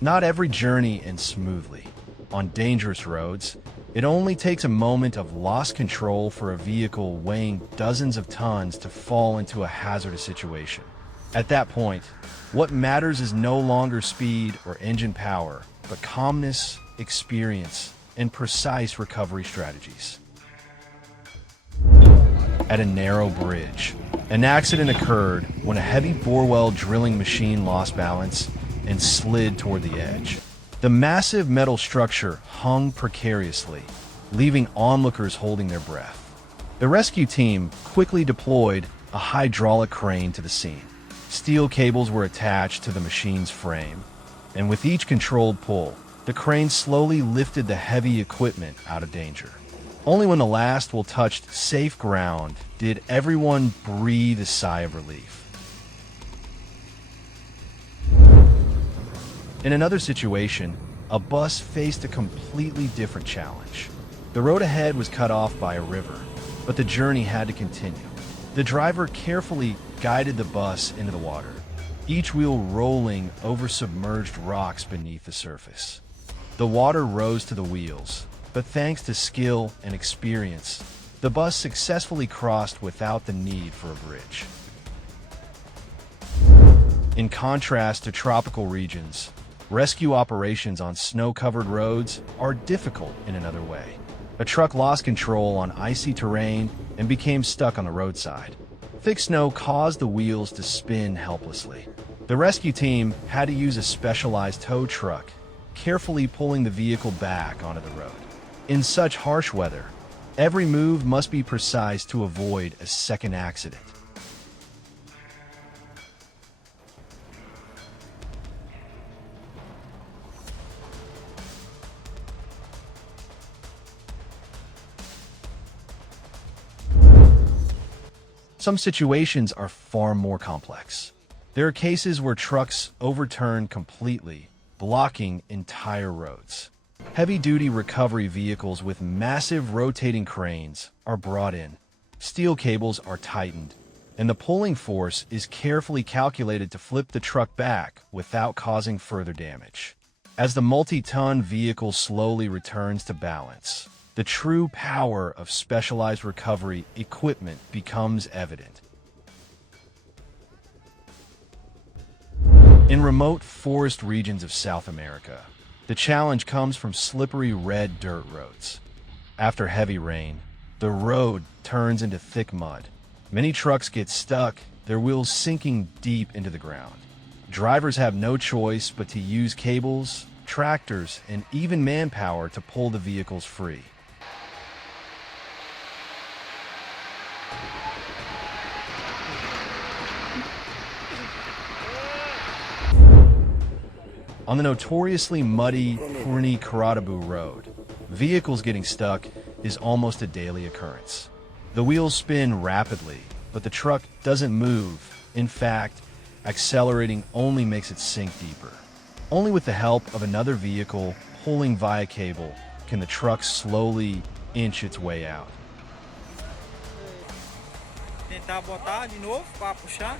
Not every journey ends smoothly. On dangerous roads, it only takes a moment of lost control for a vehicle weighing dozens of tons to fall into a hazardous situation. At that point, what matters is no longer speed or engine power, but calmness, experience, and precise recovery strategies. At a narrow bridge, an accident occurred when a heavy bore-well drilling machine lost balance and slid toward the edge. The massive metal structure hung precariously, leaving onlookers holding their breath. The rescue team quickly deployed a hydraulic crane to the scene. Steel cables were attached to the machine's frame, and with each controlled pull, the crane slowly lifted the heavy equipment out of danger. Only when the last wheel touched safe ground did everyone breathe a sigh of relief. In another situation, a bus faced a completely different challenge. The road ahead was cut off by a river, but the journey had to continue. The driver carefully guided the bus into the water, each wheel rolling over submerged rocks beneath the surface. The water rose to the wheels, but thanks to skill and experience, the bus successfully crossed without the need for a bridge. In contrast to tropical regions, rescue operations on snow-covered roads are difficult in another way. A truck lost control on icy terrain and became stuck on the roadside. Thick snow caused the wheels to spin helplessly. The rescue team had to use a specialized tow truck, carefully pulling the vehicle back onto the road. In such harsh weather, every move must be precise to avoid a second accident. Some situations are far more complex. There are cases where trucks overturn completely, blocking entire roads. Heavy-duty recovery vehicles with massive rotating cranes are brought in. Steel cables are tightened, and the pulling force is carefully calculated to flip the truck back without causing further damage. As the multi-ton vehicle slowly returns to balance, the true power of specialized recovery equipment becomes evident. In remote forest regions of South America, the challenge comes from slippery red dirt roads. After heavy rain, the road turns into thick mud. Many trucks get stuck, their wheels sinking deep into the ground. Drivers have no choice but to use cables, tractors, and even manpower to pull the vehicles free. On the notoriously muddy Purni-Karatabu Road, vehicles getting stuck is almost a daily occurrence. The wheels spin rapidly, but the truck doesn't move. In fact, accelerating only makes it sink deeper. Only with the help of another vehicle pulling via cable can the truck slowly inch its way out. Tentar botar de novo para puxar.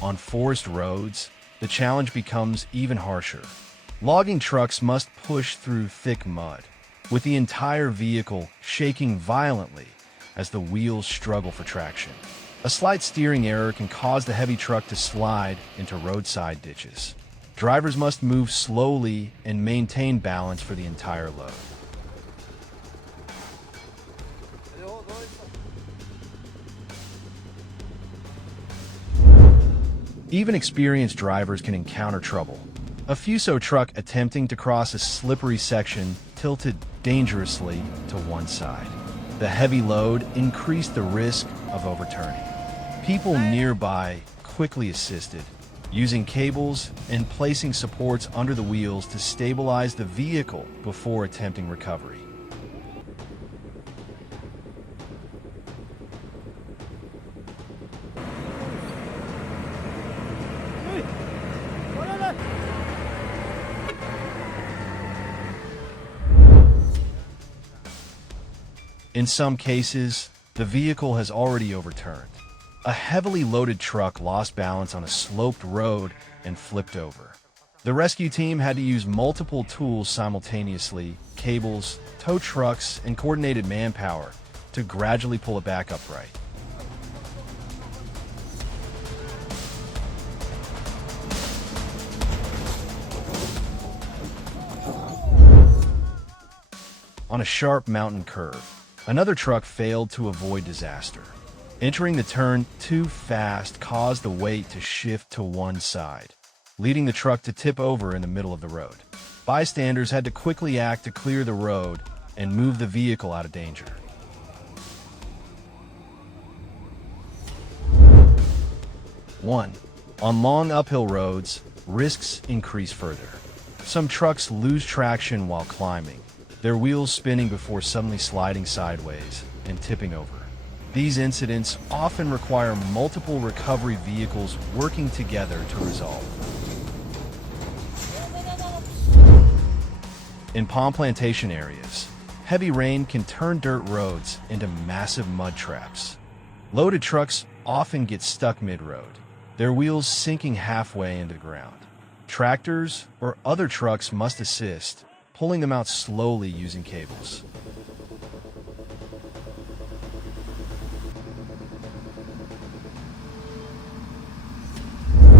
On forest roads, the challenge becomes even harsher. Logging trucks must push through thick mud, with the entire vehicle shaking violently as the wheels struggle for traction. A slight steering error can cause the heavy truck to slide into roadside ditches. Drivers must move slowly and maintain balance for the entire load. Even experienced drivers can encounter trouble. A Fuso truck attempting to cross a slippery section tilted dangerously to one side. The heavy load increased the risk of overturning. People nearby quickly assisted, using cables and placing supports under the wheels to stabilize the vehicle before attempting recovery. In some cases, the vehicle has already overturned. A heavily loaded truck lost balance on a sloped road and flipped over. The rescue team had to use multiple tools simultaneously, cables, tow trucks, and coordinated manpower to gradually pull it back upright. On a sharp mountain curve, another truck failed to avoid disaster. Entering the turn too fast caused the weight to shift to one side, leading the truck to tip over in the middle of the road. Bystanders had to quickly act to clear the road and move the vehicle out of danger. One, on long uphill roads, risks increase further. Some trucks lose traction while climbing, their wheels spinning before suddenly sliding sideways and tipping over. These incidents often require multiple recovery vehicles working together to resolve. In palm plantation areas, heavy rain can turn dirt roads into massive mud traps. Loaded trucks often get stuck mid-road, their wheels sinking halfway into the ground. Tractors or other trucks must assist, pulling them out slowly using cables.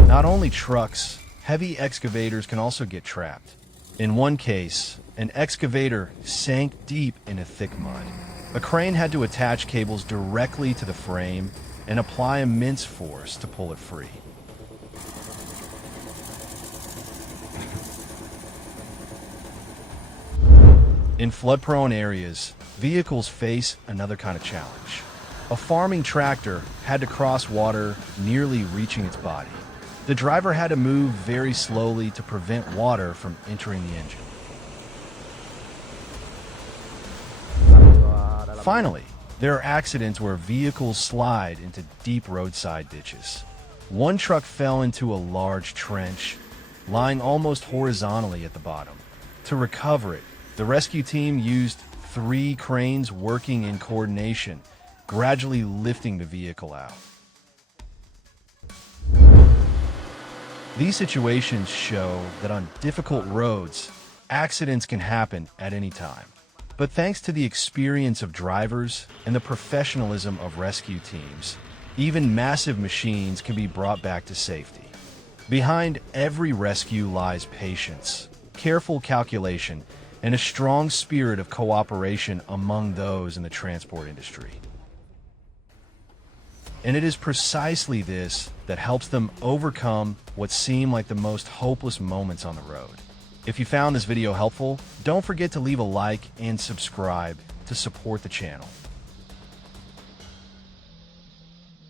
Not only trucks, heavy excavators can also get trapped. In one case, an excavator sank deep in a thick mud. A crane had to attach cables directly to the frame and apply immense force to pull it free. In flood-prone areas, vehicles face another kind of challenge. A farming tractor had to cross water, nearly reaching its body. The driver had to move very slowly to prevent water from entering the engine. Finally, there are accidents where vehicles slide into deep roadside ditches. One truck fell into a large trench, lying almost horizontally at the bottom. To recover it, the rescue team used 3 cranes working in coordination, gradually lifting the vehicle out. These situations show that on difficult roads, accidents can happen at any time. But thanks to the experience of drivers and the professionalism of rescue teams, even massive machines can be brought back to safety. Behind every rescue lies patience, careful calculation, and a strong spirit of cooperation among those in the transport industry. And it is precisely this that helps them overcome what seem like the most hopeless moments on the road. If you found this video helpful, don't forget to leave a like and subscribe to support the channel.